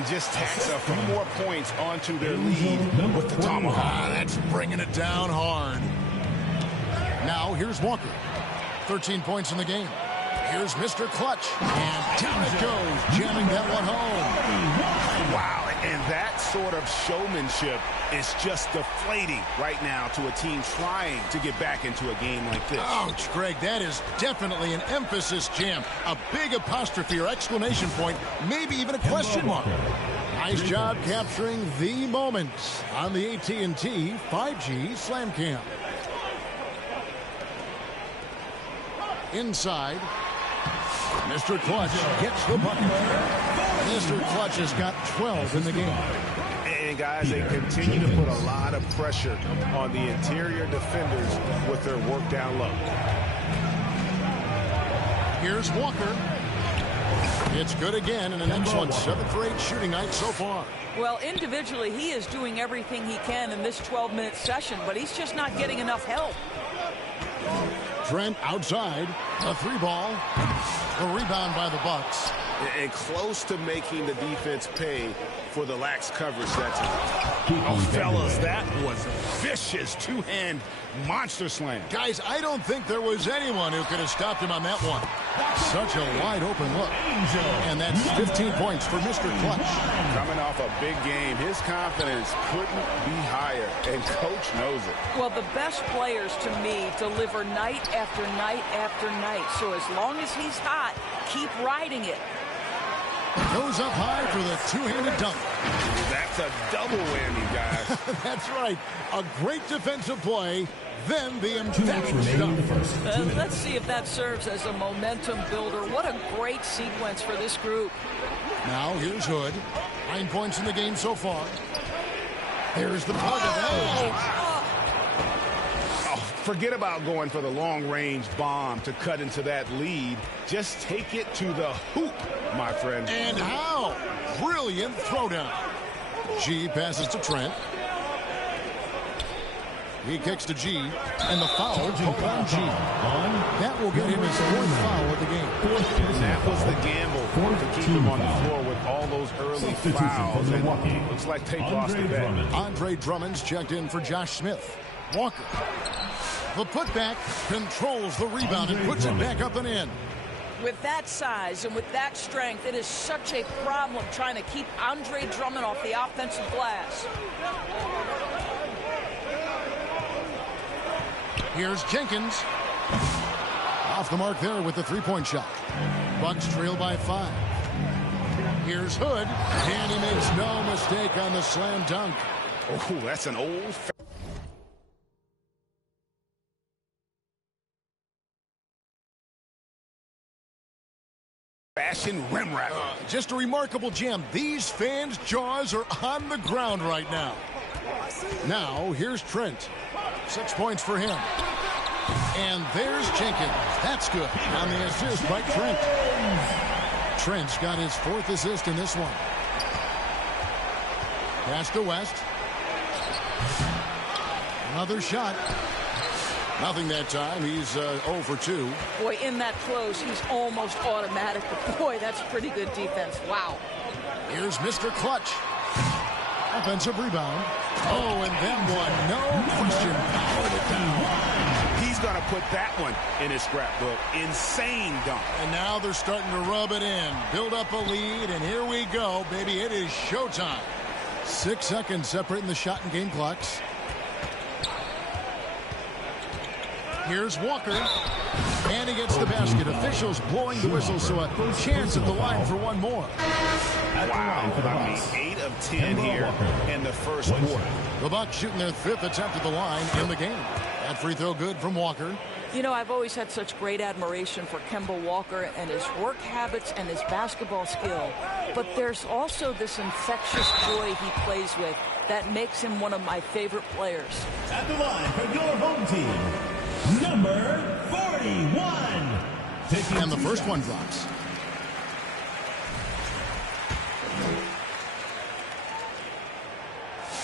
and just tacks a few more points onto their lead with the tomahawk. That's bringing it down hard. Now here's Walker. 13 points in the game. Here's Mr. Clutch. And down it goes, jamming that one home. Wow, and that sort of showmanship is just deflating right now to a team trying to get back into a game like this. Ouch, Greg, that is definitely an emphasis jam. A big apostrophe or exclamation point, maybe even a question mark. Nice job capturing the moments on the AT&T 5G Slam Cam. Inside, Mr. Clutch gets the bucket. Mr. Clutch has got 12 in the game. And guys, they continue to put a lot of pressure on the interior defenders with their work down low. Here's Walker. It's good again, and an excellent 7 for 8 shooting night so far. Well, individually, he is doing everything he can in this 12-minute session, but he's just not getting enough help. Trent outside, a 3-ball, a rebound by the Bucks. And close to making the defense pay for the lax coverage that time. Oh, fellas, that was a vicious two-hand monster slam. Guys, I don't think there was anyone who could have stopped him on that one. Such a wide-open look. And that's 15 points for Mr. Clutch. Coming off a big game, his confidence couldn't be higher, and Coach knows it. Well, the best players, to me, deliver night after night after night. So as long as he's hot, keep riding it. Goes up high for the two-handed dunk. That's a double whammy, guys. That's right. A great defensive play, then the emphatic dunk. Let's see if that serves as a momentum builder. What a great sequence for this group. Now here's Hood. 9 points in the game so far. Here's the plug of that. Forget about going for the long-range bomb to cut into that lead. Just take it to the hoop, my friend. And how? Brilliant throwdown. G passes to Trent. He kicks to G, and the foul called on G. That will get him his 4th foul of the game. And that was the gamble to keep him on the floor with all those early fouls. And looks like they lost the bet. Andre Drummond's checked in for Josh Smith. Walker. The putback controls the rebound and puts it back up and in. With that size and with that strength, it is such a problem trying to keep Andre Drummond off the offensive glass. Here's Jenkins. Off the mark there with the 3-point shot. Bucks trail by 5. Here's Hood, and he makes no mistake on the slam dunk. Oh, that's an old fashion rim wrap. Just a remarkable jam. These fans' jaws are on the ground right now. Now, here's Trent. 6 points for him. And there's Jenkins. That's good. On the assist by Trent. Trent's got his 4th assist in this one. Pass to West. Another shot. Nothing that time. He's 0 for 2. Boy, in that close, he's almost automatic. But boy, that's pretty good defense. Wow. Here's Mr. Clutch. Offensive rebound. Oh, and then one. No question. Powered it down. He's going to put that one in his scrapbook. Insane dunk. And now they're starting to rub it in. Build up a lead, and here we go, baby. It is showtime. 6 seconds separating the shot and game clocks. Here's Walker, and he gets the basket. Officials blowing the whistle, so a chance at the line for one more. Wow, I mean, 8 of 10 here in the first quarter. The Bucks shooting their 5th attempt at the line in the game. That free throw good from Walker. You know, I've always had such great admiration for Kemba Walker and his work habits and his basketball skill. But there's also this infectious joy he plays with that makes him one of my favorite players. At the line for your home team, number 41. And the first one drops.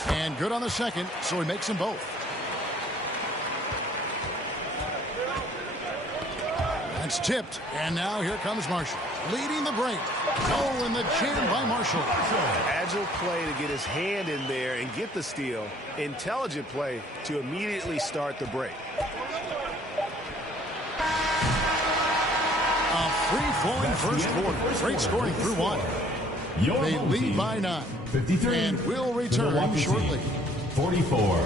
And good on the second, so he makes them both. That's tipped, and now here comes Marshall. leading the break. Oh, and the jam by Marshall. Agile play to get his hand in there and get the steal. Intelligent play to immediately start the break. A free-flowing first quarter. Great scoring through one. They lead by 9. 53. And will return shortly. 44.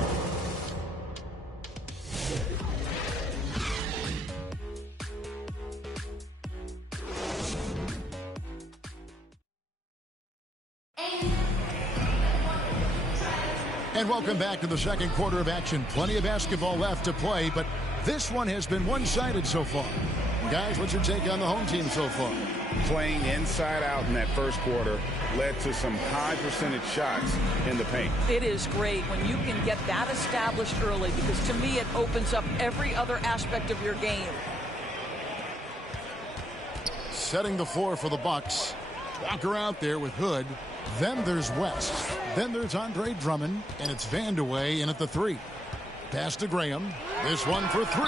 And welcome back to the second quarter of action. Plenty of basketball left to play, but this one has been one-sided so far. Guys, what's your take on the home team so far? Playing inside out in that first quarter led to some high percentage shots in the paint. It is great when you can get that established early, because to me it opens up every other aspect of your game. Setting the floor for the Bucks. Walker out there with Hood. Then there's West. Then there's Andre Drummond, and it's Vandeweghe in at the 3. Pass to Graham. This one for 3.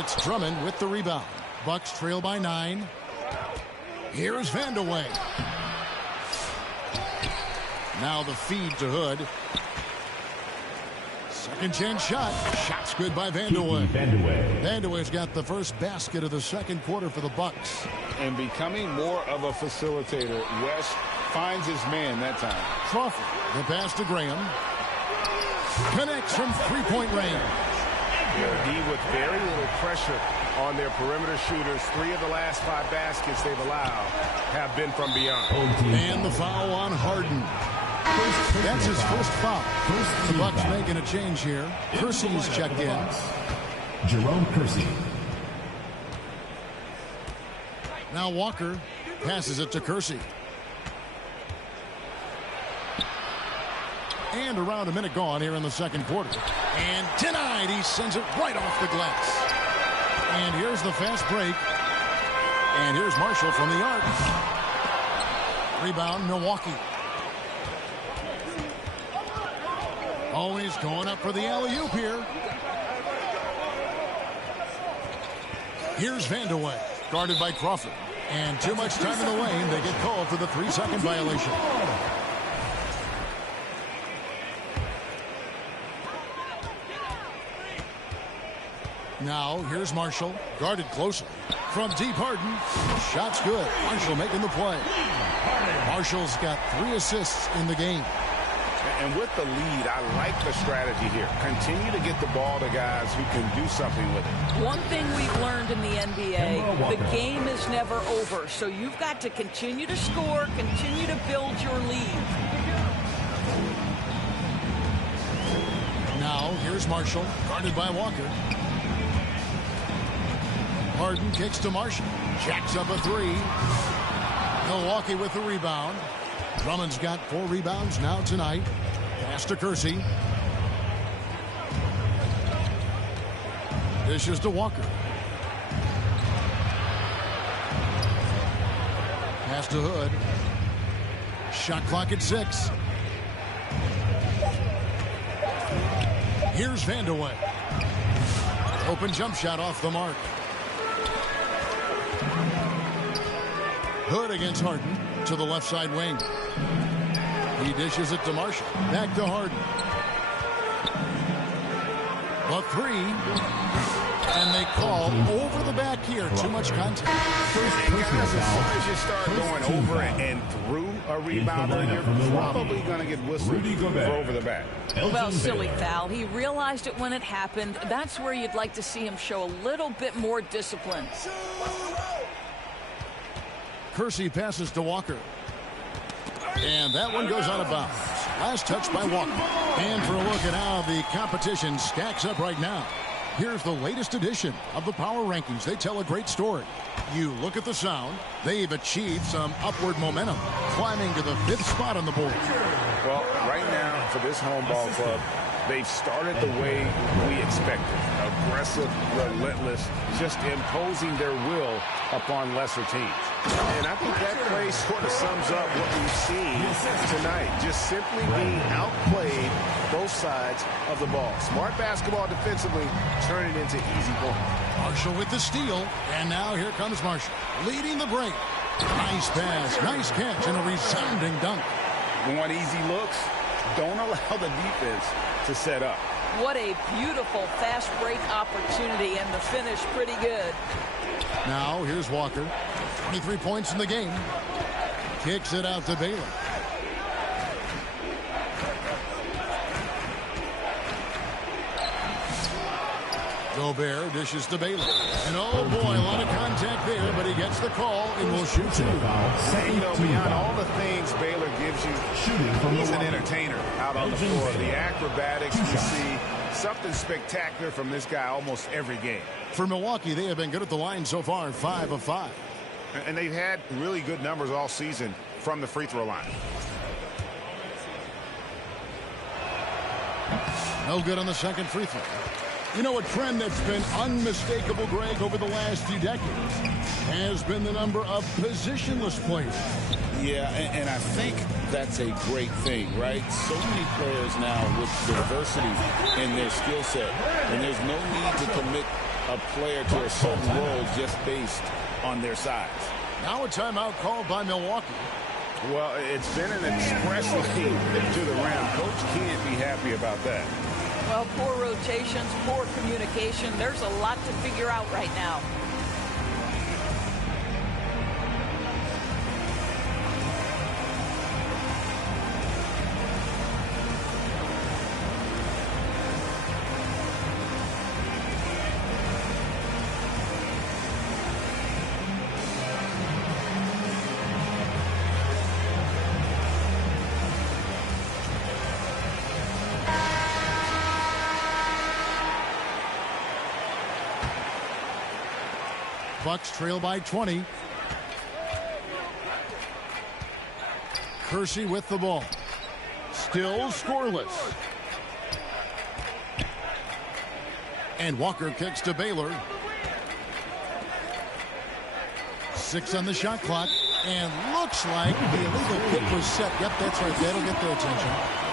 It's Drummond with the rebound. Bucks trail by 9. Here's Vandeweghe. Now the feed to Hood. Second chance shot. Shot's good by Vandeweghe. Vandeweghe's got the first basket of the second quarter for the Bucks. And becoming more of a facilitator, West finds his man that time. Crawford, the pass to Graham. Connects from three-point range. D with very little pressure on their perimeter shooters. 3 of the last 5 baskets they've allowed have been from beyond. And the foul on Harden. That's his first foul. The Bucks making a change here. Kersey's checked in. Jerome Kersey. Now Walker passes it to Kersey. And around a minute gone here in the second quarter. And denied. He sends it right off the glass. And here's the fast break. And here's Marshall from the arc. Rebound, Milwaukee. Always going up for the alley-oop here. Here's Vandeweghe, guarded by Crawford. And too much time in the lane. They get called for the 3-second violation. Now, here's Marshall, guarded closely. From deep, Harden. Shot's good. Marshall making the play. Marshall's got 3 assists in the game. And with the lead, I like the strategy here. Continue to get the ball to guys who can do something with it. One thing we've learned in the NBA, the game is never over. So you've got to continue to score, continue to build your lead. Now, here's Marshall, guarded by Walker. Harden kicks to Marshall. Jacks up a 3. Milwaukee with the rebound. Drummond's got 4 rebounds now tonight. Pass to Kersey. Dishes to Walker. Pass to Hood. Shot clock at 6. Here's Vandeweghe. Open jump shot off the mark. Hood against Harden to the left side wing. He dishes it to Marshall. Back to Harden. A 3. And they call over the back here. Too much contact. As soon as you start going over and through a rebounder, you're probably going to get whistled for over the back. Well, silly foul. He realized it when it happened. That's where you'd like to see him show a little bit more discipline. Kersey passes to Walker. And that one goes out of bounds. Last touch by Walker. And for a look at how the competition stacks up right now. Here's the latest edition of the Power Rankings. They tell a great story. You look at the sound. They've achieved some upward momentum, climbing to the 5th spot on the board. Well, right now, for this home ball club, they've started the way we expected. Aggressive, relentless, just imposing their will upon lesser teams. And I think that play sort of sums up what we've seen tonight. Just simply being outplayed both sides of the ball. Smart basketball defensively, turn it into easy points. Marshall with the steal, and now here comes Marshall, leading the break. Nice pass, nice catch, and a resounding dunk. Want easy looks? Don't allow the defense to set up. What a beautiful fast break opportunity, and the finish pretty good. Now here's Walker, 23 points in the game. Kicks it out to Baylor. Gobert dishes to Baylor. And oh boy, a lot of contact there, but he gets the call and will shoot two. You know, beyond all the things Baylor gives you, he's an entertainer out on the floor. The acrobatics you see, something spectacular from this guy almost every game. For Milwaukee, they have been good at the line so far, 5 of 5. And they've had really good numbers all season from the free throw line. No good on the second free throw. You know, a trend that's been unmistakable, Greg, over the last few decades has been the number of positionless players. Yeah, and I think that's a great thing, right? So many players now with diversity in their skill set, and there's no need to commit a player to a certain role just based on their size. Now a timeout called by Milwaukee. Well, it's been an express lead to the rim. Coach can't be happy about that. Well, poor rotations, poor communication. There's a lot to figure out right now. Bucks trail by 20. Kersey with the ball. Still scoreless. And Walker kicks to Baylor. 6 on the shot clock. And looks like the illegal kick was set. Yep, that's right. That'll get their attention.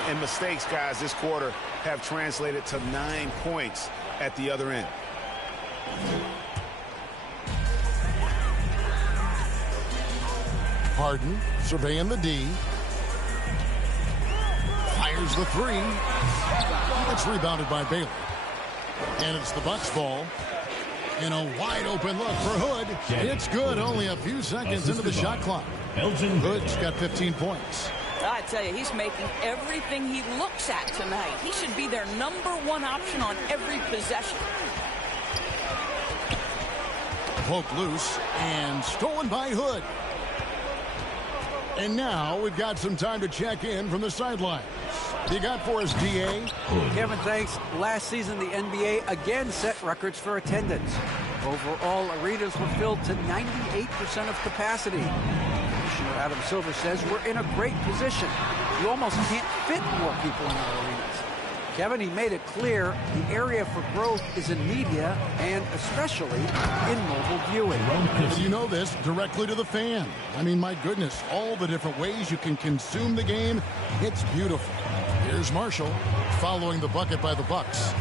And mistakes, guys, this quarter have translated to 9 points at the other end. Harden surveying the D. Fires the three. It's rebounded by Baylor. And it's the Bucks ball. And a wide open look for Hood. It's good. Only a few seconds into the shot clock. Hood's got 15 points. I tell you, he's making everything he looks at tonight. He should be their #1 option on every possession. Poked loose and stolen by Hood. And now we've got some time to check in from the sidelines. You got for us, DA? Kevin, thanks. Last season, the NBA again set records for attendance. Overall, arenas were filled to 98% of capacity. Commissioner Adam Silver says we're in a great position. You almost can't fit more people in our arenas. Kevin, he made it clear the area for growth is in media and especially in mobile viewing. You know this directly to the fan. I mean, my goodness, all the different ways you can consume the game. It's beautiful. Here's Marshall following the bucket by the Bucks.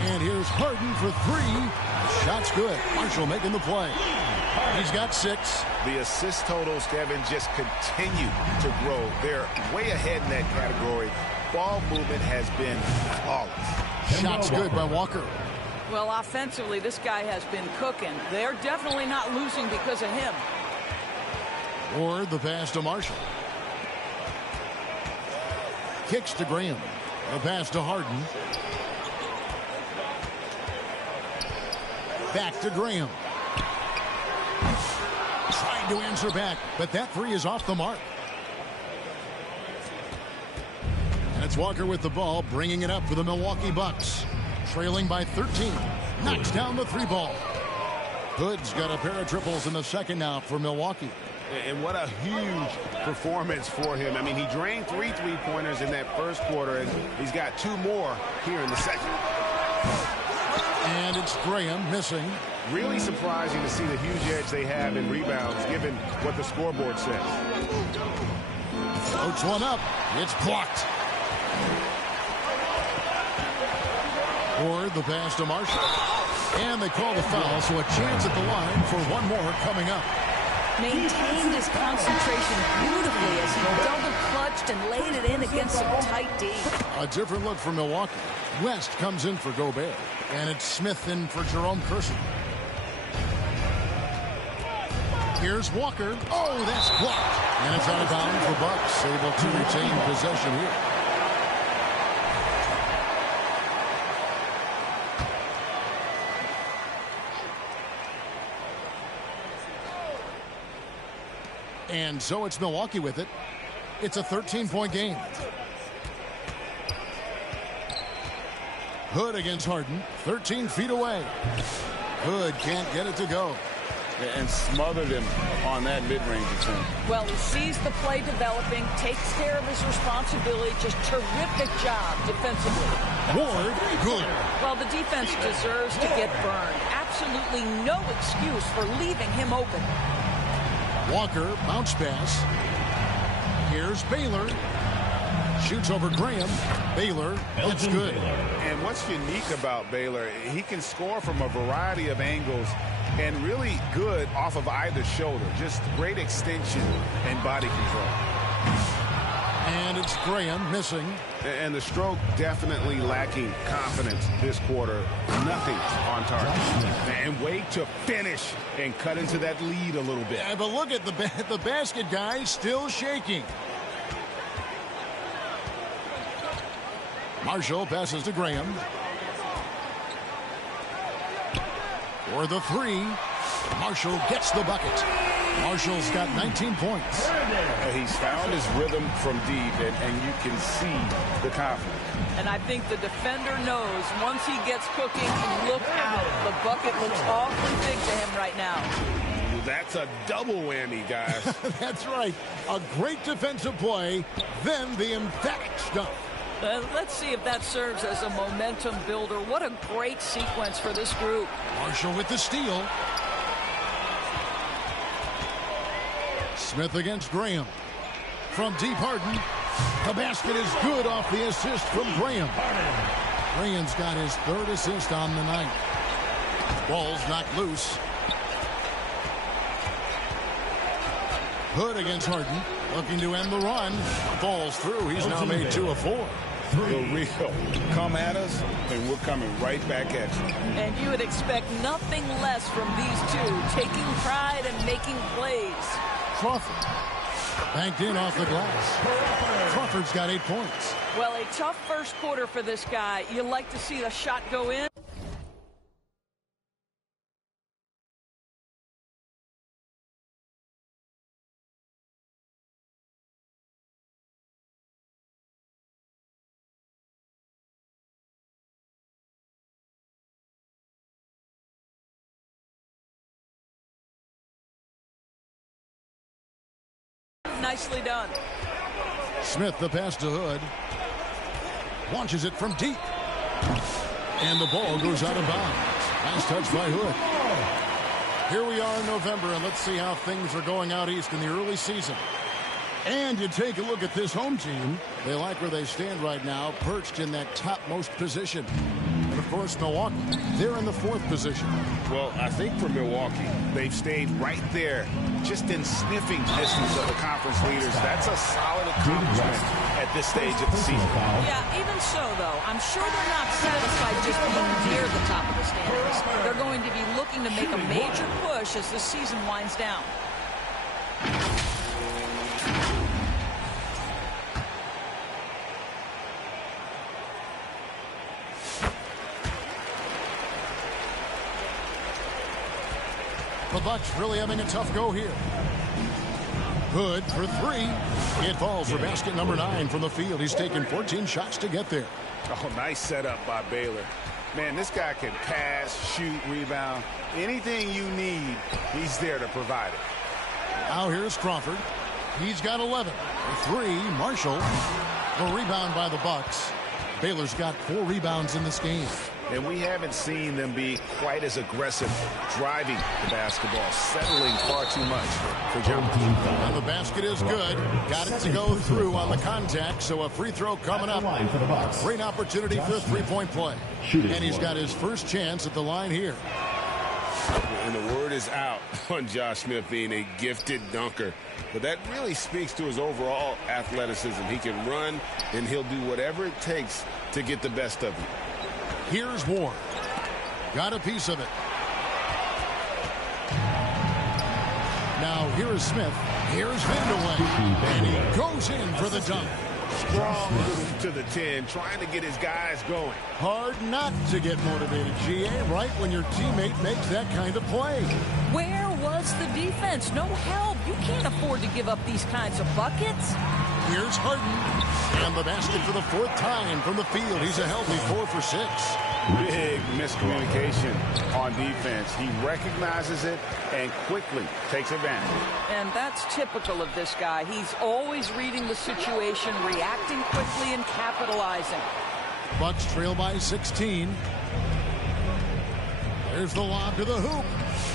And here's Harden for 3. Shot's good. Marshall making the play. He's got 6. The assist totals, Kevin, just continue to grow. They're way ahead in that category. Ball movement has been flawless. Shot's good by Walker. Well, offensively, this guy has been cooking. They're definitely not losing because of him. Or the pass to Marshall. Kicks to Graham. The pass to Harden. Back to Graham. Trying to answer back, but that 3 is off the mark. And it's Walker with the ball, bringing it up for the Milwaukee Bucks. Trailing by 13. Knocks down the 3 ball. Hood's got a pair of triples in the second now for Milwaukee. And what a huge performance for him. I mean, he drained 3 three-pointers in that first quarter, and he's got 2 more here in the second. And it's Graham missing. Really surprising to see the huge edge they have in rebounds, given what the scoreboard says. Floats one up. It's blocked. Ward, the pass to Marshall. And they call the foul, so a chance at the line for one more coming up. Maintained his concentration beautifully as he double-clutched and laid it in against some tight D. A different look for Milwaukee. West comes in for Gobert. And it's Smith in for Jerome Kersey. Here's Walker. Oh, that's blocked. And it's out of bounds for Bucks, able to retain possession here. And so it's Milwaukee with it. It's a 13-point game. Hood against Harden, 13 feet away. Hood can't get it to go. And smothered him on that mid-range attempt. Well, he sees the play developing, takes care of his responsibility. Just terrific job defensively. Ward, good. Well, the defense deserves to get burned. Absolutely no excuse for leaving him open. Walker, bounce pass. Here's Baylor. Shoots over Graham. Baylor, it's good. And what's unique about Baylor, he can score from a variety of angles and really good off of either shoulder. Just great extension and body control. And it's Graham missing. And the stroke definitely lacking confidence this quarter. Nothing on target. And wait to finish and cut into that lead a little bit. Yeah, but look at the basket guy still shaking. Marshall passes to Graham. For the three. Marshall gets the bucket. Marshall's got 19 points. He's found his rhythm from deep, and you can see the confidence. And I think the defender knows once he gets cooking, look out. The bucket looks awfully big to him right now. That's a double whammy, guys. That's right. A great defensive play, then the emphatic stuff. Let's see if that serves as a momentum builder. What a great sequence for this group. Marshall with the steal. Smith against Graham. From deep, Harden. The basket is good off the assist from Graham. Graham's got his third assist on the night. Ball's knocked loose. Hood against Harden. Looking to end the run. Falls through. He's now made 2 of 4. The real. Come at us, and we're coming right back at you. And you would expect nothing less from these two, taking pride and making plays. Crawford. Banked in off the glass. Crawford's got 8 points. Well, a tough first quarter for this guy. You like to see the shot go in. Nicely done. Smith, the pass to Hood. Launches it from deep. And the ball goes out of bounds. Nice touch by Hood. Here we are in November, and let's see how things are going out east in the early season. And you take a look at this home team. They like where they stand right now, perched in that topmost position. And, of course, Milwaukee, they're in the 4th position. Well, I think for Milwaukee, they've stayed right there, just in sniffing distance of the conference leaders. That's a solid accomplishment at this stage of the season. Yeah, even so, though, I'm sure they're not satisfied just being near the top of the standings. They're going to be looking to make a major push as the season winds down. The Bucks really having a tough go here. Hood for 3. It falls for basket number 9 from the field. He's taken 14 shots to get there. Oh, nice setup by Baylor. Man, this guy can pass, shoot, rebound. Anything you need, he's there to provide it. Now here's Crawford. He's got 11. For 3, Marshall. The rebound by the Bucks. Baylor's got 4 rebounds in this game. and we haven't seen them be quite as aggressive driving the basketball, settling far too much for jumpers. And the basket is good. Got it to go through on the contact, so a free throw coming up. Great opportunity for a three-point play. And he's got his first chance at the line here. And the word is out on Josh Smith being a gifted dunker. But that really speaks to his overall athleticism. He can run, and he'll do whatever it takes to get the best of him. Here's Ward. Got a piece of it. Now here is Smith. Here's Vandeweghe. And he goes in for the dunk. Strong to the 10, trying to get his guys going. Hard not to get motivated, GA, right when your teammate makes that kind of play. Where was the defense? No help. You can't afford to give up these kinds of buckets. Here's Harden. And the basket for the fourth time from the field. He's a healthy 4 for 6. Big miscommunication on defense. He recognizes it and quickly takes advantage. And that's typical of this guy. He's always reading the situation, reacting quickly, and capitalizing. Bucks trail by 16. There's the lob to the hoop.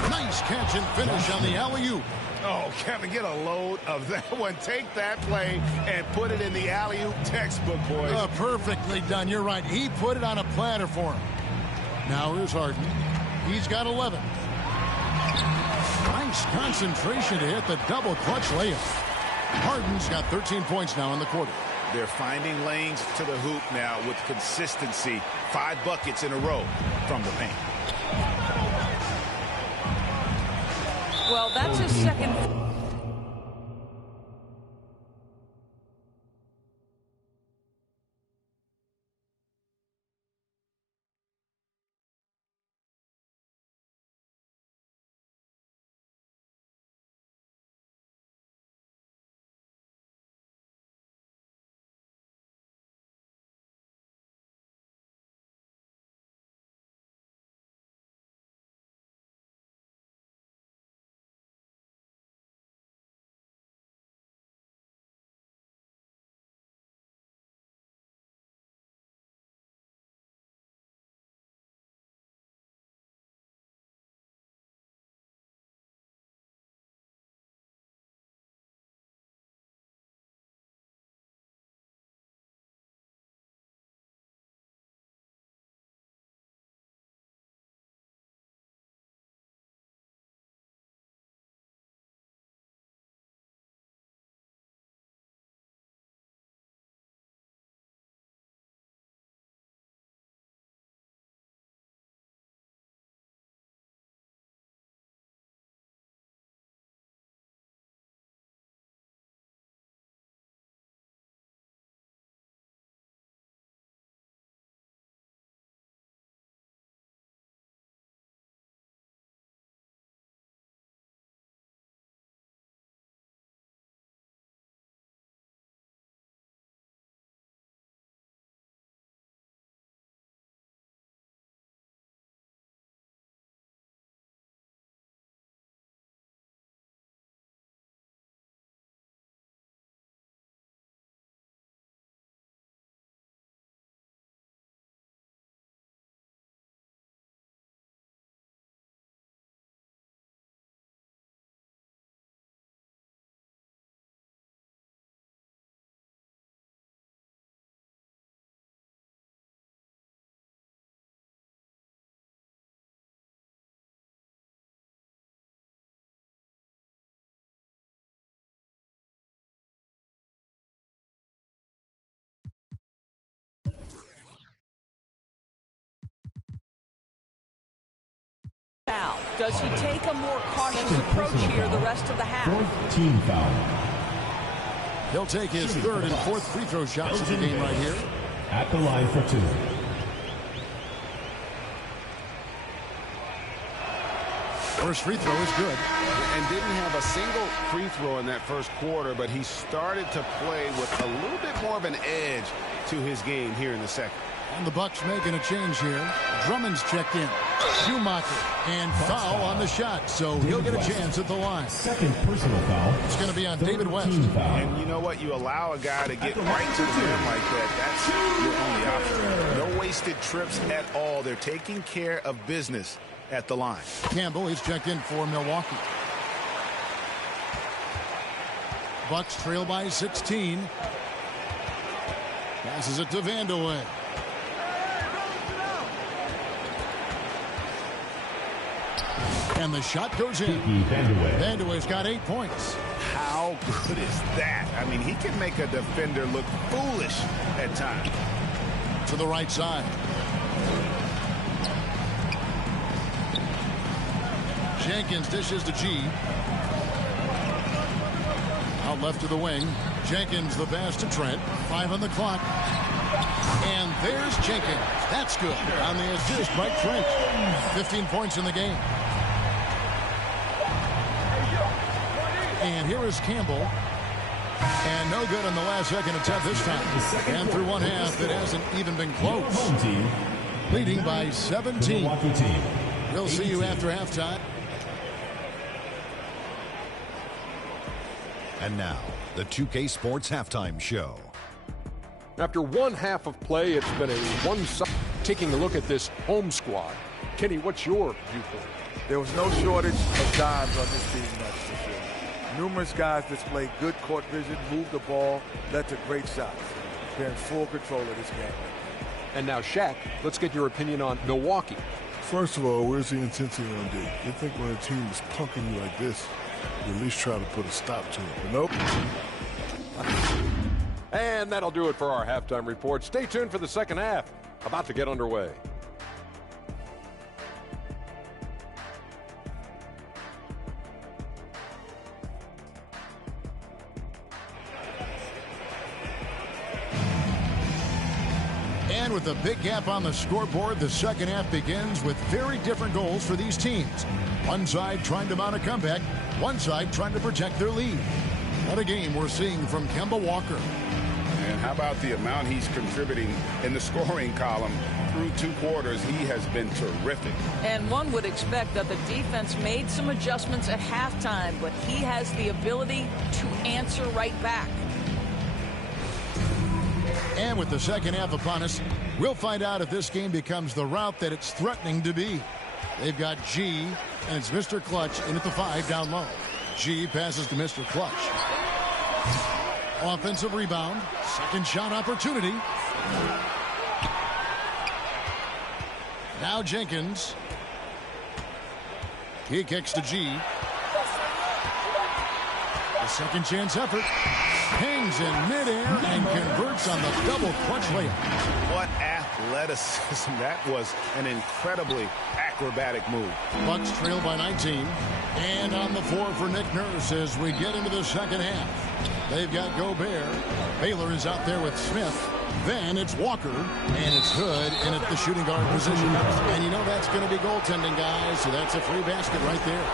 Nice catch and finish on the alley-oop. Oh, Kevin, get a load of that one. Take that play and put it in the alley-oop textbook, boys. Perfectly done. You're right. He put it on a platter for him. Now here's Harden. He's got 11. Nice concentration to hit the double clutch layup. Harden's got 13 points now in the quarter. They're finding lanes to the hoop now with consistency. 5 buckets in a row from the paint. Well, that's his second. Foul. Does he take a more cautious approach here the rest of the half? 4th team foul. He'll take his third and fourth free throw shots of the game right here. At the line for 2. First free throw is good. And didn't have a single free throw in that first quarter, but he started to play with a little bit more of an edge to his game here in the second. And the Bucks making a change here. Drummond's checked in. Schumacher and foul on the shot, so he'll get a chance at the line. Second personal foul. It's going to be on David West. And you know what? You allow a guy to get right to the rim like that. That's your only option. No wasted trips at all. They're taking care of business at the line. Campbell is checked in for Milwaukee. Bucks trail by 16. Passes it to Vandeweghe. And the shot goes in. Vandeweghe's got 8 points. How good is that? I mean, he can make a defender look foolish at times. To the right side. Jenkins dishes to G. Out left to the wing. Jenkins the pass to Trent. 5 on the clock. And there's Jenkins. That's good. On the assist by Trent. 15 points in the game. And here is Campbell. And no good on the last second attempt this time. And through one half, it hasn't even been close. Leading by 17. We'll see you after halftime. And now, the 2K Sports Halftime Show. After one half of play, it's been a one-sided. Taking a look at this home squad. Kenny, what's your viewpoint? There was no shortage of dimes on this team much this year. Numerous guys displayed good court vision, moved the ball, led to great shots. They're in full control of this game. And now, Shaq, let's get your opinion on Milwaukee. First of all, where's the intensity on D? You think when a team is punking you like this, you at least try to put a stop to it. But nope. And that'll do it for our halftime report. Stay tuned for the second half. About to get underway. And with a big gap on the scoreboard, the second half begins with very different goals for these teams. One side trying to mount a comeback, one side trying to protect their lead. What a game we're seeing from Kemba Walker. And how about the amount he's contributing in the scoring column? Through 2 quarters, he has been terrific. And one would expect that the defense made some adjustments at halftime, but he has the ability to answer right back. And with the second half upon us, we'll find out if this game becomes the route that it's threatening to be. They've got G, and it's Mr. Clutch in at the 5 down low. G passes to Mr. Clutch. Offensive rebound. Second shot opportunity. Now Jenkins. He kicks to G. A second chance effort. Hangs in midair and converts on the double clutch layup. What athleticism. That was an incredibly acrobatic move. Bucks trail by 19. And on the floor for Nick Nurse as we get into the second half. They've got Gobert. Baylor is out there with Smith. Then it's Walker. And it's Hood in at the shooting guard position. And you know that's going to be goaltending, guys. So that's a free basket right there.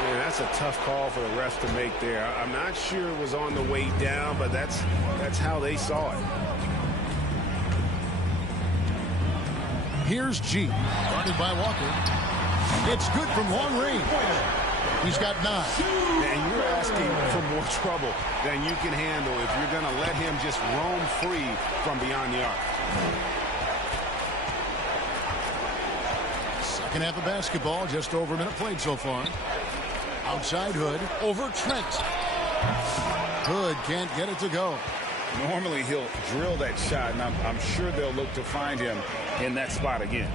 Yeah, that's a tough call for the refs to make there. I'm not sure it was on the way down, but that's how they saw it. Here's G. Guarded by Walker. It's good from long range. He's got 9. And you're asking for more trouble than you can handle if you're going to let him just roam free from beyond the arc. Second half of basketball, just over a minute played so far. Outside Hood, over Trent. Hood can't get it to go. Normally he'll drill that shot, and I'm sure they'll look to find him in that spot again.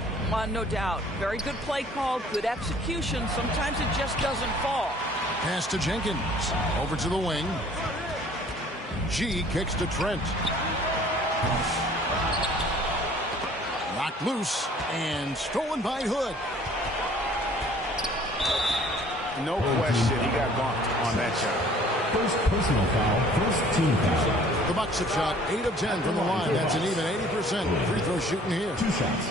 No doubt. Very good play call, good execution. Sometimes it just doesn't fall. Pass to Jenkins. Over to the wing. G kicks to Trent. Knocked loose and stolen by Hood. No question, he got bumped on that shot. First personal foul, first team foul. The Bucks have shot 8 of 10 from the line. That's an even 80% free throw shooting here. 2 shots.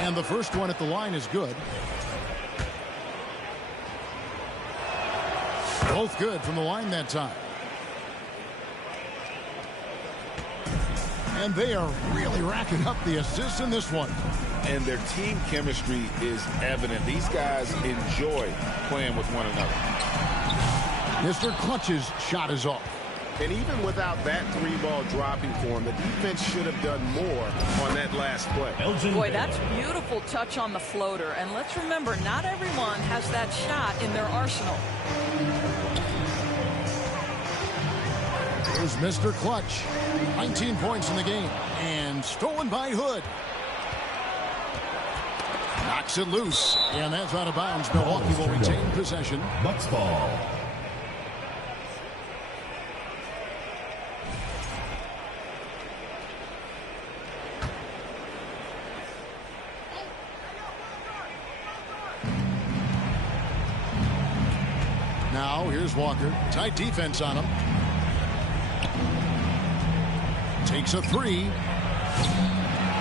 And the first one at the line is good. Both good from the line that time. And they are really racking up the assists in this one. And their team chemistry is evident. These guys enjoy playing with one another. Mr. Clutch's shot is off. And even without that 3-ball dropping for him, the defense should have done more on that last play. Boy, that's beautiful touch on the floater. And let's remember, not everyone has that shot in their arsenal. Here's Mr. Clutch. 19 points in the game. And stolen by Hood. Knocks it loose. And that's out of bounds. Milwaukee will retain possession. Bucks ball. Now, here's Walker. Tight defense on him. Takes a three.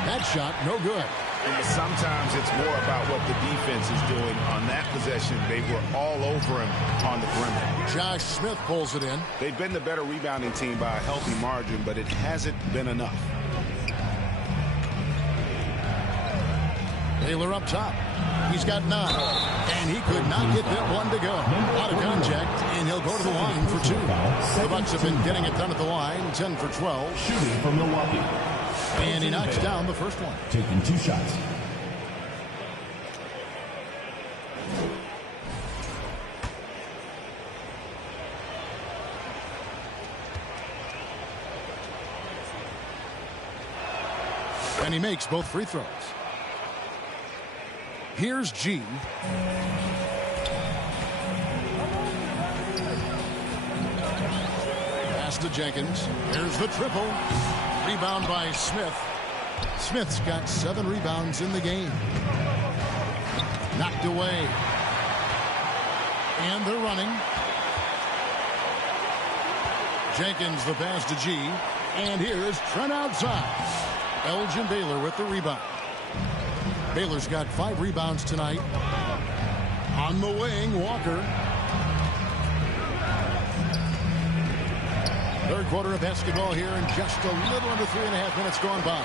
That shot, no good. And sometimes it's more about what the defense is doing on that possession. They were all over him on the perimeter. Josh Smith pulls it in. They've been the better rebounding team by a healthy margin, but it hasn't been enough. Baylor up top. He's got 9. And he could not get that one to go. Out of contact, and he'll go to the line for 2. The Bucks have been getting it done at the line, 10 for 12. Shooting from Milwaukee. And he knocks down the first one. Taking 2 shots. And he makes both free throws. Here's G. Pass to Jenkins. Here's the triple. Rebound by Smith. Smith's got 7 rebounds in the game. Knocked away. And they're running. Jenkins the pass to G. And here's Trent outside. Elgin Baylor with the rebound. Baylor's got 5 rebounds tonight. On the wing, Walker. Third quarter of basketball here, and just a little under 3.5 minutes gone by.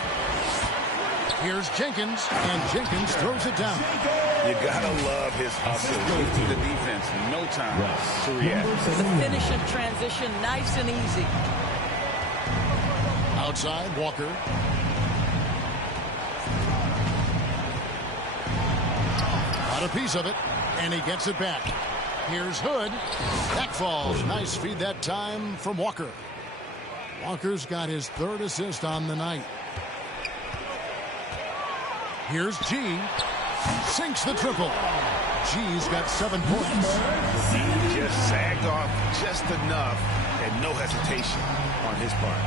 Here's Jenkins, and Jenkins throws it down. You gotta love his hustle. Gives the defense no time to react. The finish in transition, nice and easy. Outside, Walker. Got a piece of it, and he gets it back. Here's Hood. Back falls. Nice feed that time from Walker. Walker's got his 3rd assist on the night. Here's G. Sinks the triple. G's got 7 points. He just sagged off just enough, and no hesitation on his part.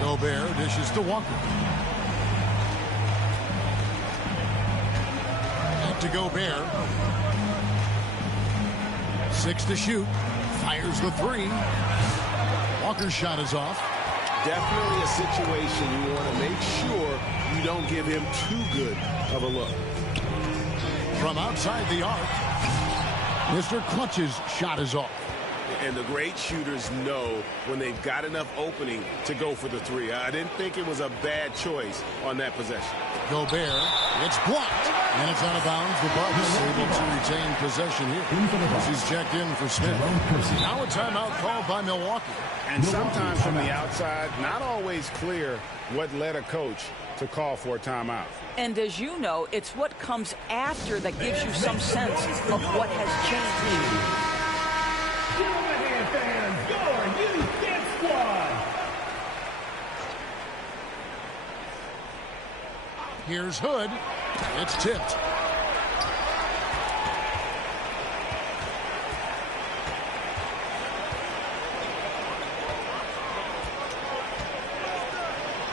Gobert dishes to Walker. Back to Gobert. 6 to shoot. Fires the 3. Walker's shot is off. Definitely a situation you want to make sure you don't give him too good of a look. From outside the arc, Mr. Clutch's shot is off. And the great shooters know when they've got enough opening to go for the 3. I didn't think it was a bad choice on that possession. Gobert, it's blocked, and it's out of bounds. The Bucks able to retain possession here. He's checked in for Smith. Now a timeout called by Milwaukee. And sometimes from the outside, not always clear what led a coach to call for a timeout. And as you know, it's what comes after that gives you some sense of what has changed. Fans, your youth dance squad. Here's Hood. It's tipped.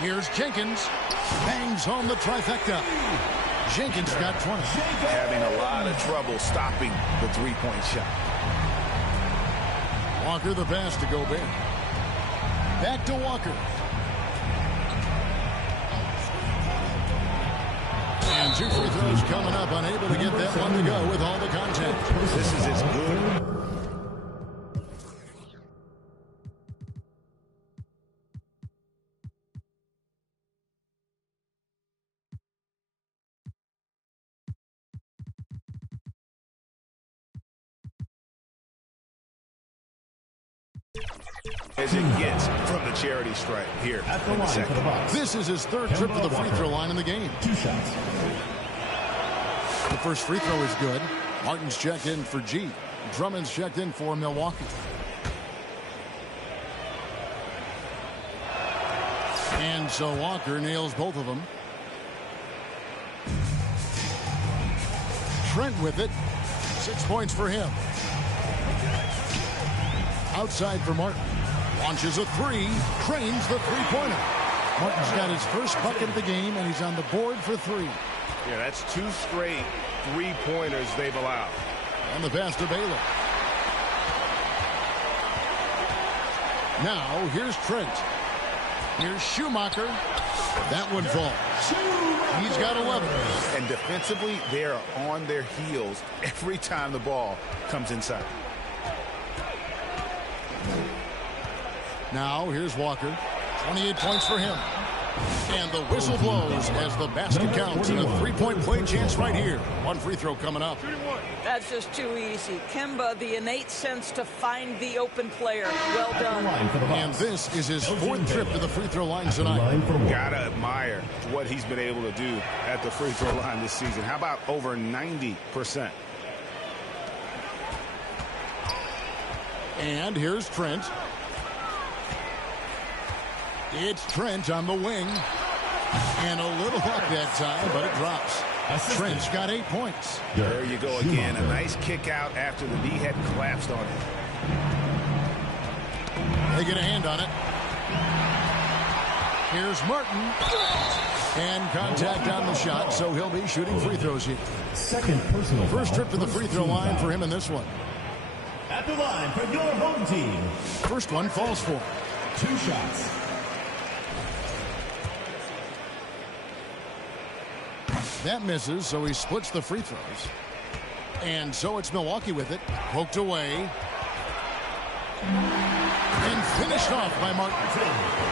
Here's Jenkins. Bangs home the trifecta. Jenkins got 20. Having a lot of trouble stopping the 3-point shot. Walker the pass to Gobert. Back to Walker. And 2 free throws coming up. Unable to get that one to go with all the contact. This is as good as it gets from the charity stripe here in the second. This is his third trip to the free throw line in the game. 2 shots. The first free throw is good. Martin's checked in for G. Drummond's checked in for Milwaukee. And so Walker nails both of them. Trent with it. 6 points for him. Outside for Martin. Launches a three. Trains the three-pointer. Martin's got his first bucket of the game, and he's on the board for 3. Yeah, that's 2 straight three-pointers they've allowed. And the pass to Baylor. Now, here's Trent. Here's Schumacher. That one falls. He's got 11. And defensively, they're on their heels every time the ball comes inside. Now, here's Walker. 28 points for him. And the whistle blows as the basket counts and a three-point play chance right here. One free throw coming up. That's just too easy. Kemba, the innate sense to find the open player. Well done. And this is his 4th trip to the free throw line tonight. Gotta admire what he's been able to do at the free throw line this season. How about over 90%? And here's Trent. It's Trent on the wing. And a little luck that time, but it drops. Trent's got 8 points. There you go again. A nice kick out after the knee had collapsed on him. They get a hand on it. Here's Martin. And contact on the shot, so he'll be shooting free throws here. Second personal First foul trip to the free throw line for him in this one. At the line for your home team. First one falls for him. 2 shots. That misses, so he splits the free throws. And so it's Milwaukee with it. Poked away. And finished off by Martin.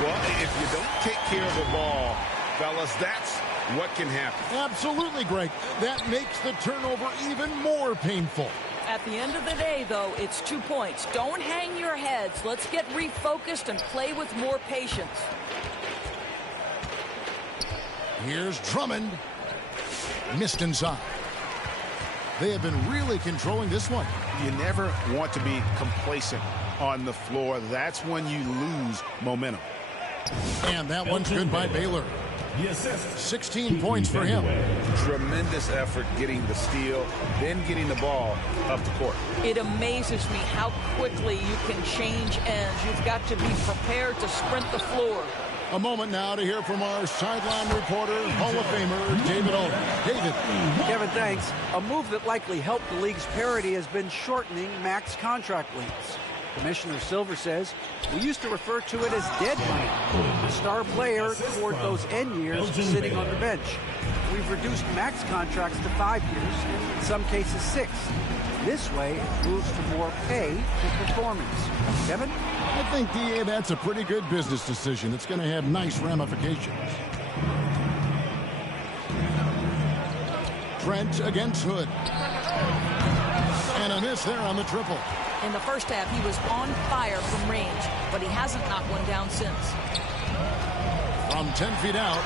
Well, if you don't take care of the ball, fellas, that's what can happen. Absolutely, Greg. That makes the turnover even more painful. At the end of the day, though, it's 2 points. Don't hang your heads. Let's get refocused and play with more patience. Here's Drummond. Missed inside. They have been really controlling this one. You never want to be complacent on the floor. That's when you lose momentum. And that one's good by Baylor. 16 points for him. Tremendous effort getting the steal, then getting the ball up the court. It amazes me how quickly you can change ends. You've got to be prepared to sprint the floor. A moment now to hear from our sideline reporter, Hall of Famer, David Olin. David. Kevin, thanks. A move that likely helped the league's parity has been shortening max contract lengths. Commissioner Silver says, we used to refer to it as dead money. The star player toward those end years sitting on the bench. We've reduced max contracts to 5 years, and in some cases 6. This way, it moves to more pay for performance. Kevin? I think, DA, that's a pretty good business decision. It's going to have nice ramifications. Trent against Hood. And a miss there on the triple. In the first half, he was on fire from range, but he hasn't knocked one down since. From 10 feet out,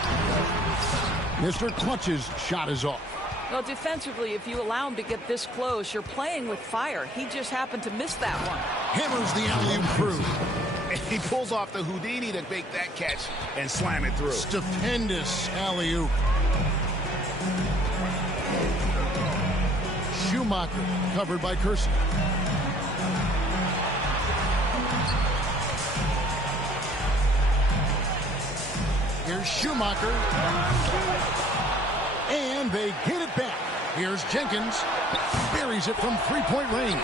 Mr. Clutch's shot is off. Well, defensively, if you allow him to get this close, you're playing with fire. He just happened to miss that one. Hammers the alley-oop through. And he pulls off the Houdini to make that catch and slam it through. Stupendous alley-oop. Schumacher covered by Kersey. Here's Schumacher. And they get it back. Here's Jenkins. Buries it from three-point range.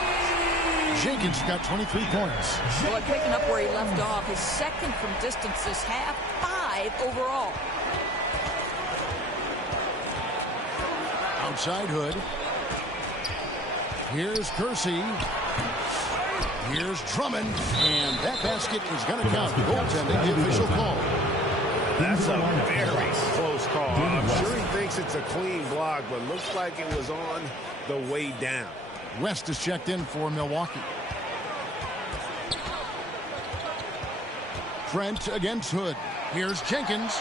Jenkins got 23 points. Well, picking up where he left off, his second from distance this half, 5 overall. Outside Hood. Here's Kersey. Here's Drummond. And that basket is going to count. Goaltending, the official call. That's a very close call. I'm sure he thinks it's a clean block, but looks like it was on the way down. West is checked in for Milwaukee. Trent against Hood. Here's Jenkins.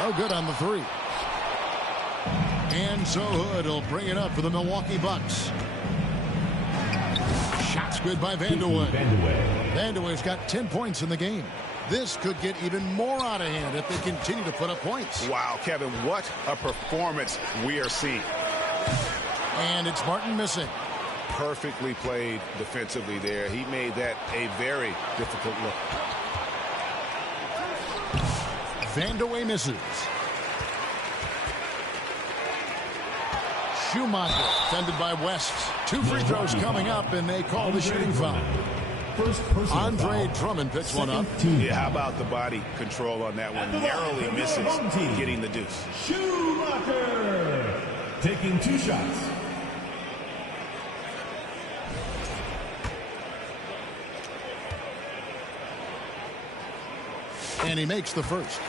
No good on the three. And so Hood will bring it up for the Milwaukee Bucks. Shot's good by Vandeweghe. Vandeweghe's got 10 points in the game. This could get even more out of hand if they continue to put up points. Wow, Kevin, what a performance we are seeing. And it's Martin missing. Perfectly played defensively there. He made that a very difficult look. Vandeweghe misses. Schumacher defended by West. 2 free throws coming up, and they call the shooting foul. Andre Drummond picks one up. Yeah, how about the body control on that one? Narrowly misses getting the deuce. Schumacher taking 2 shots. And he makes the first.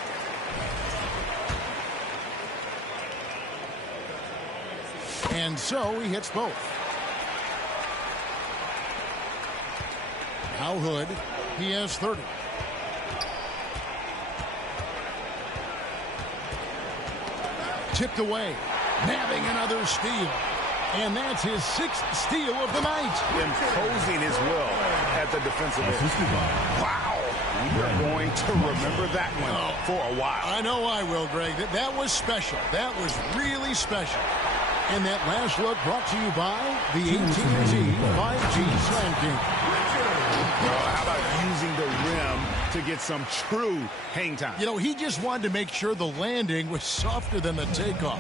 And so he hits both. Now Hood, he has 30. Tipped away, nabbing another steal. And that's his 6th steal of the night. Imposing his will at the defensive end. Wow. We are going to remember that one for a while. I know I will, Greg. That was special. That was really special. And that last look brought to you by the AT&T 5G Slam King. How about using the rim to get some true hang time? You know, he just wanted to make sure the landing was softer than the takeoff.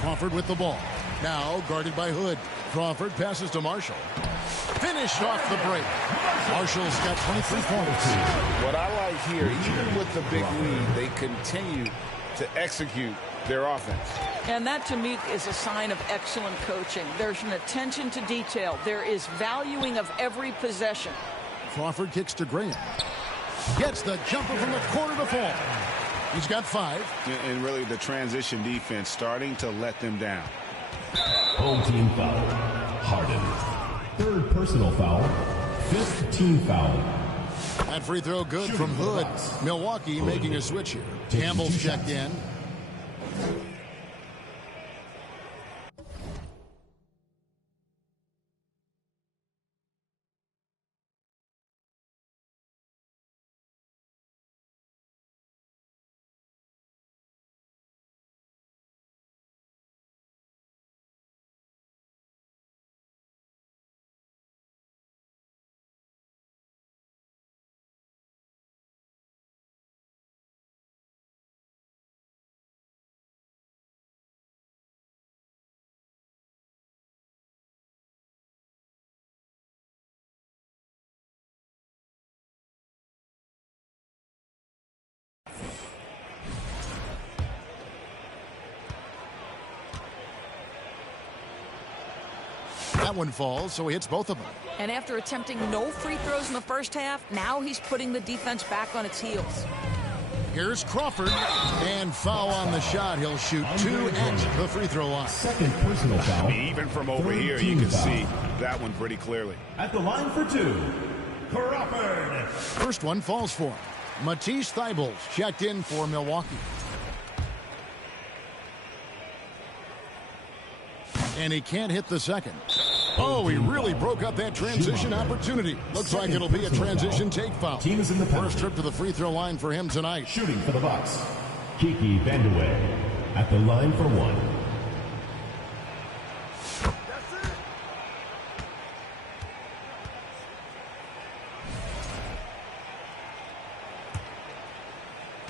Crawford with the ball. Now guarded by Hood. Crawford passes to Marshall. Finished off the break. Marshall's got 23 points. What I like here, even with the big lead, they continue to execute their offense. And that, to me, is a sign of excellent coaching. There's an attention to detail. There is valuing of every possession. Crawford kicks to Graham. Gets the jumper from the corner to fall. He's got 5. And really the transition defense starting to let them down. Home team foul. Harden. 3rd personal foul. 5th team foul. That free throw good from Hood. Milwaukee making a switch here. Campbell's checked in. That one falls, so he hits both of them. And after attempting no free throws in the first half, now he's putting the defense back on its heels. Here's Crawford, and foul on the shot. He'll shoot 2 at the free throw line. 2nd personal foul. Even from over here, you can see that one pretty clearly. At the line for 2, Crawford. First one falls for him. Matisse Thybulle's checked in for Milwaukee. And he can't hit the second. Oh, he really broke up that transition opportunity. Looks like it'll be a transition take foul. Teams in the first trip to the free throw line for him tonight. Shooting for the Bucks, Kiki Vandeweghe at the line for 1.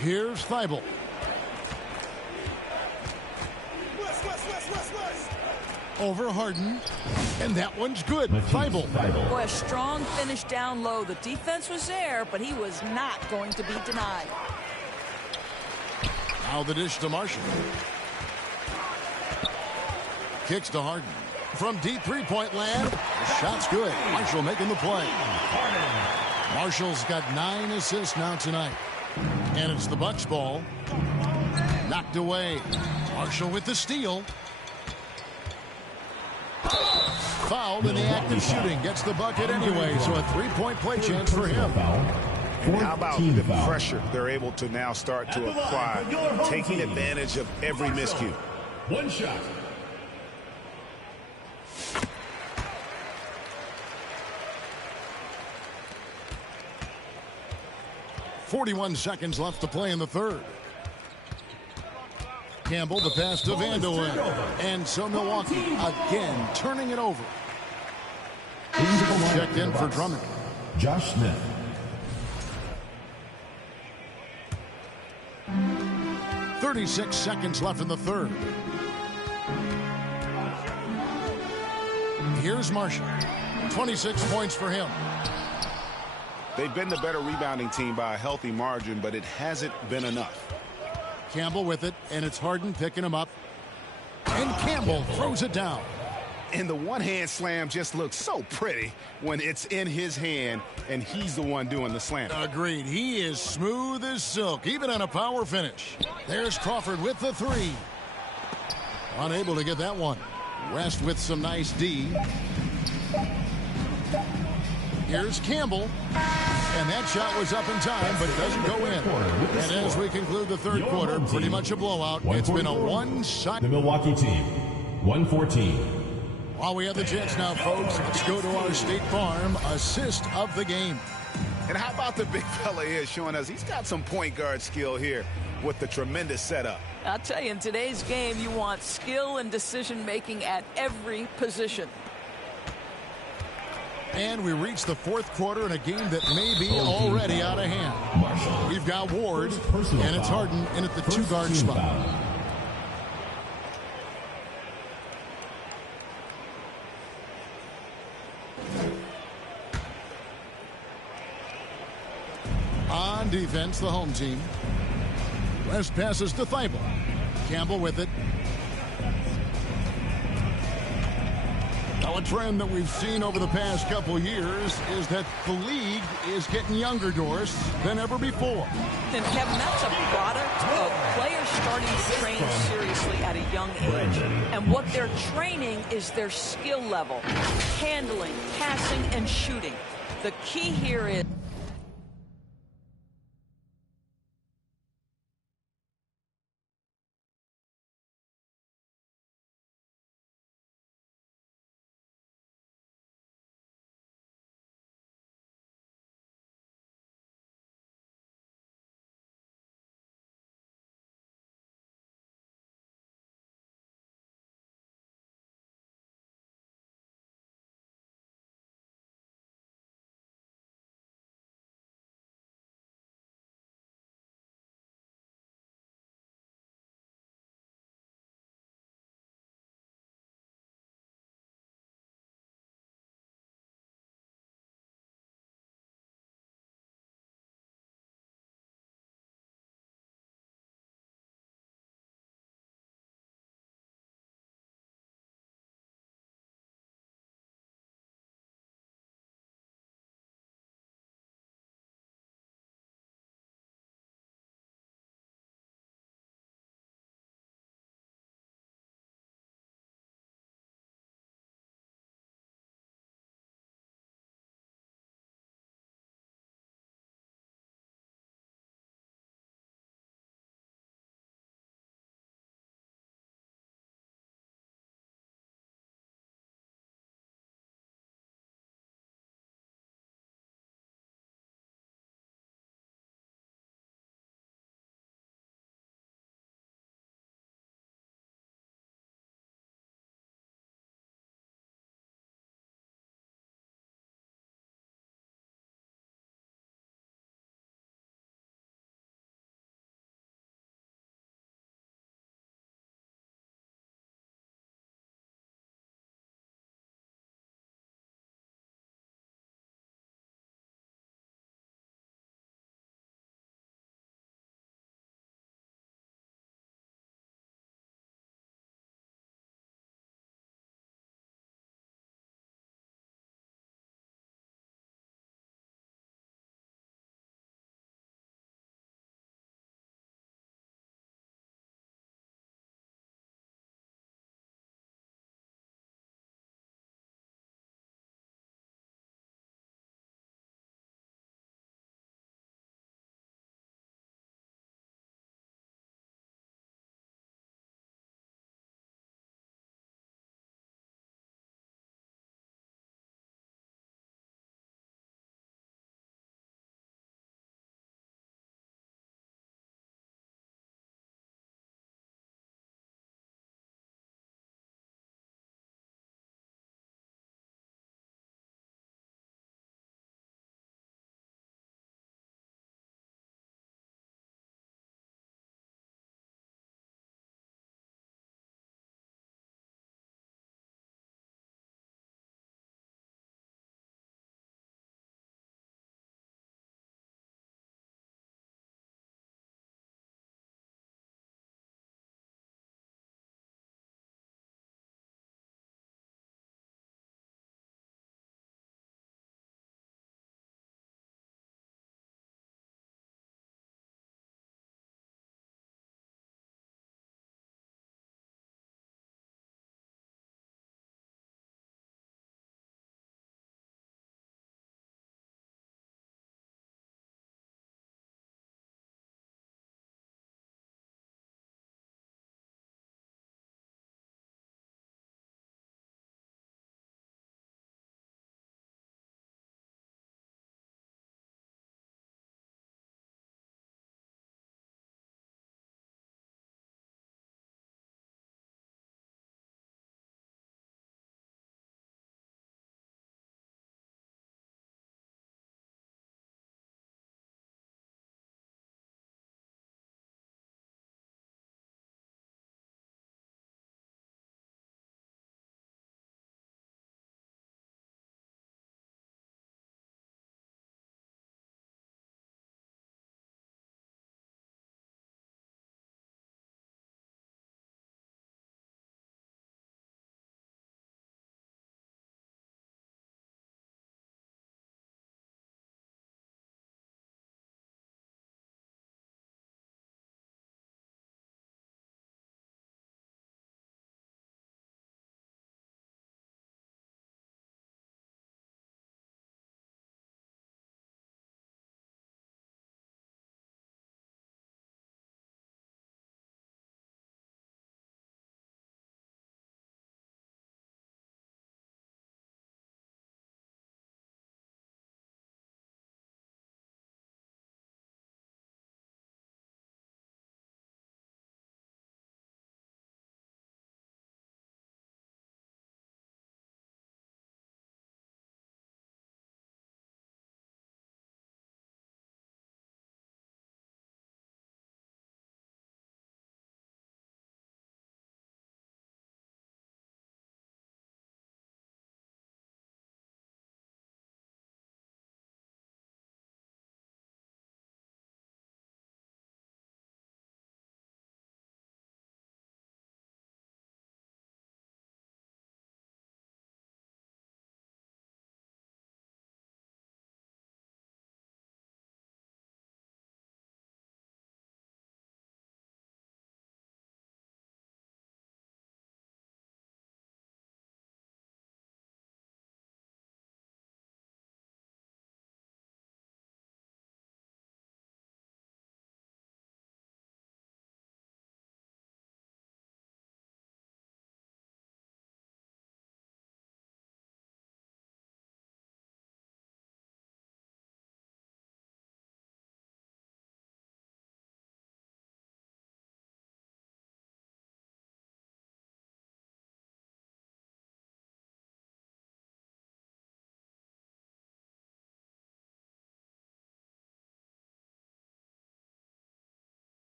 Here's Thybulle. Over Harden, and that one's good. Thybulle. Boy, a strong finish down low. The defense was there, but he was not going to be denied. Now the dish to Marshall. Kicks to Harden. From deep three-point land, the shot's good. Marshall making the play. Marshall's got 9 assists now tonight. And it's the Bucks ball. Knocked away. Marshall with the steal. Fouled in the act of shooting. Gets the bucket anyway, so a 3-point play chance for him. And how about 14 the foul. pressure they're able to now start to apply, taking advantage of every miscue. One shot. .41 seconds left to play in the third. Campbell, the pass to Vanderlyn. And so Milwaukee again turning it over. Checked in for Drummond. Josh Smith. .36 seconds left in the third. Here's Marshall. 26 points for him. They've been the better rebounding team by a healthy margin, but it hasn't been enough. Campbell with it, and it's Harden picking him up. And Campbell throws it down. And the one-hand slam just looks so pretty when it's in his hand and he's the one doing the slam. Agreed. He is smooth as silk, even on a power finish. There's Crawford with the three. Unable to get that one. West with some nice D. Here's Campbell. And that shot was up in time, but doesn't go in. And as we conclude the third quarter, pretty much a blowout. It's been a one-side. The Milwaukee team, 114. While we have the chance now, folks, let's go to our State Farm assist of the game. And how about the big fella here showing us he's got some point guard skill here with the tremendous setup. I'll tell you, in today's game, you want skill and decision-making at every position. And we reach the fourth quarter in a game that may be already out of hand. We've got Ward, and it's Harden in at the two-guard spot. On defense, the home team. West passes to Thibault. Campbell with it. Now, a trend that we've seen over the past couple years is that the league is getting younger, Doris, than ever before. And Kevin, that's a product of players starting to train seriously at a young age. And what they're training is their skill level, handling, passing, and shooting. The key here is